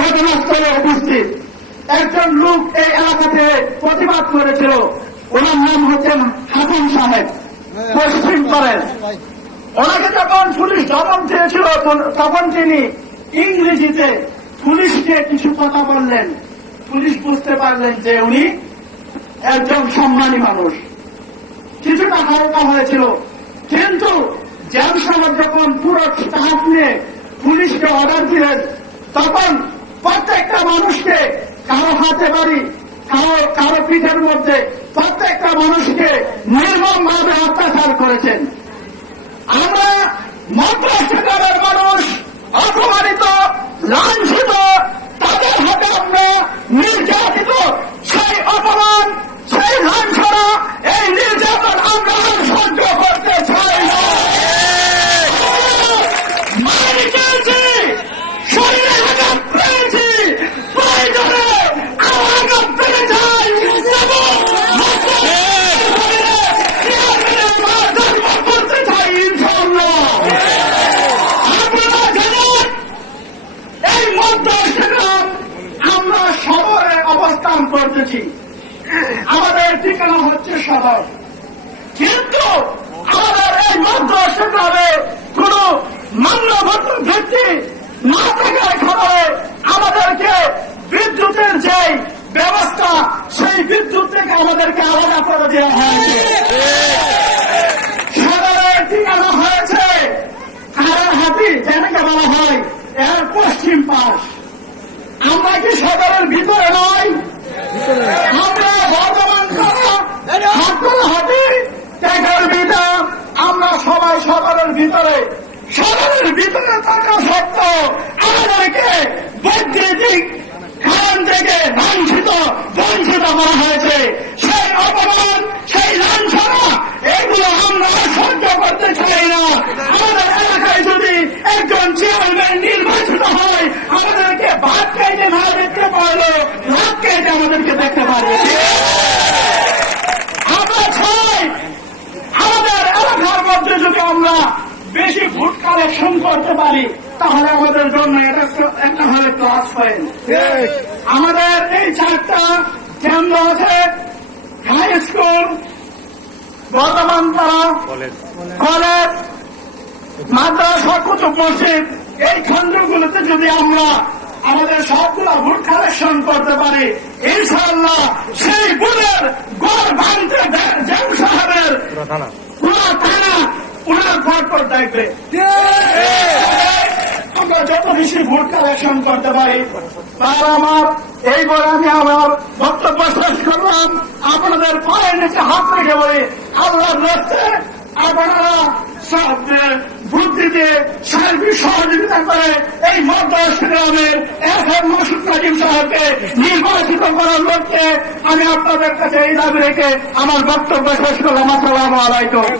ঘটনাস্থলে উপস্থিত। একজন লোক এই এলাকাতে প্রতিবাদ করেছিল, ওনার নাম হচ্ছেন হাসান সাহেব, পশ্চিম করেন। ওনাকে যখন পুলিশ দমন চেয়েছিল তখন তিনি ইংরেজিতে পুলিশকে কিছু কথা বললেন। পুলিশ বুঝতে পারলেন যে উনি একজন সম্মানী মানুষ, কিছুটা হালকা হয়েছিল। কিন্তু জেল সাহেব যখন পুরো স্টাফ নিয়ে পুলিশকে অর্ডার দিলেন, তখন প্রত্যেকটা মানুষকে কারো হাতে বাড়ি, কারো পিঠের মধ্যে প্রত্যেকটা মানুষকে নির্মমভাবে অত্যাচার করেছেন। আমরা মধ্যস্থকারের মানুষ অপমানিত, লাঞ্ছিত, তাদের হাতে আমরা নির্যাতিত। সেই অপমান, সেই লাঞ্ছনা, এই নির্যাতন আমরা আর সহ্য করতে চাই না। মারি খেয়েছি, শরীরে আঘাত পেয়েছি, প্রয়োজনে আঘাত পেয়ে যাই, করতে চাই ইনশাআল্লাহ। আপনারা জানেন এই মধ্যস্থগ্রাম আমরা শহরে অবস্থান করতেছি, আমাদের ঠিকানা হচ্ছে শহর। কিন্তু আমাদের এই মধ্যস্থগ্রামে কোন মান্যভদ্র ব্যক্তি না থাকার খবরে আমাদেরকে বিদ্যুতের যে ব্যবস্থা, সেই বিদ্যুৎ থেকে আমাদেরকে আলাদা করে দেওয়া হয়েছে। শহরের ঠিকানা হয়েছে কারাহাটি, যেটাকে বলা হয় এর পশ্চিম পাশ। আমরা কি শহরের ভিতরে নয়? আমরা বর্তমান হাটি টেকার বিটা, আমরা সবাই শহরের ভিতরে। শহরের ভিতরে থাকা সত্ত্বেও আমাদেরকে বৈদ্যুতিক কারণ থেকে বঞ্চিত করা হয়েছে। সেই অপমান, সেই লাঞ্ছনা, এগুলো আমরা সহ্য করতে চাই না। আমাদের এলাকায় যদি একজন চেয়ারম্যান নির্বাচিত হয়, আমাদেরকে ভাত খাইতে না দেখতে পারলো, ভাত খাইতে আমাদেরকে দেখতে পারবে। আমরা চাই আমাদের এলাকার মধ্যে যদি আমরা বেশি ভোট কালেকশন করতে পারি, তাহলে আমাদের জন্য এটা একটা হবে প্লাস পয়েন্ট। আমাদের এই 4টা কেন্দ্র আছে, হাই স্কুল, বর্তমান পাড়া কলেজ, মাদ্রাসা, কুতুব মসজিদ, এই কেন্দ্রগুলোতে যদি আমরা আমাদের সবগুলা ভোট কালেকশন করতে পারি, ইনশাআল্লাহ সেই ভোটের গড় ভাঙতে জেল সাহেবের পুরা থানা উনার ভোট দেখবে। আমরা যত বেশি ভোট কালেকশন করতে পারি, তার আমার এই বলে আমি আমার বক্তব্য শেষ করলাম। আপনাদের পায়ের নিচে হাত রেখে বলি, আল্লাহর রাস্তায় আপনারা বুদ্ধি দিয়ে সার্বিক সহযোগিতা করে এই মধ্যস্থগ্রামের FM মাসুদ নাজিম সাহেবকে নির্বাচিত করার লক্ষ্যে আমি আপনাদের কাছে এই দাবি রেখে আমার বক্তব্য শেষ করলাম। আসসালামু আলাইকুম।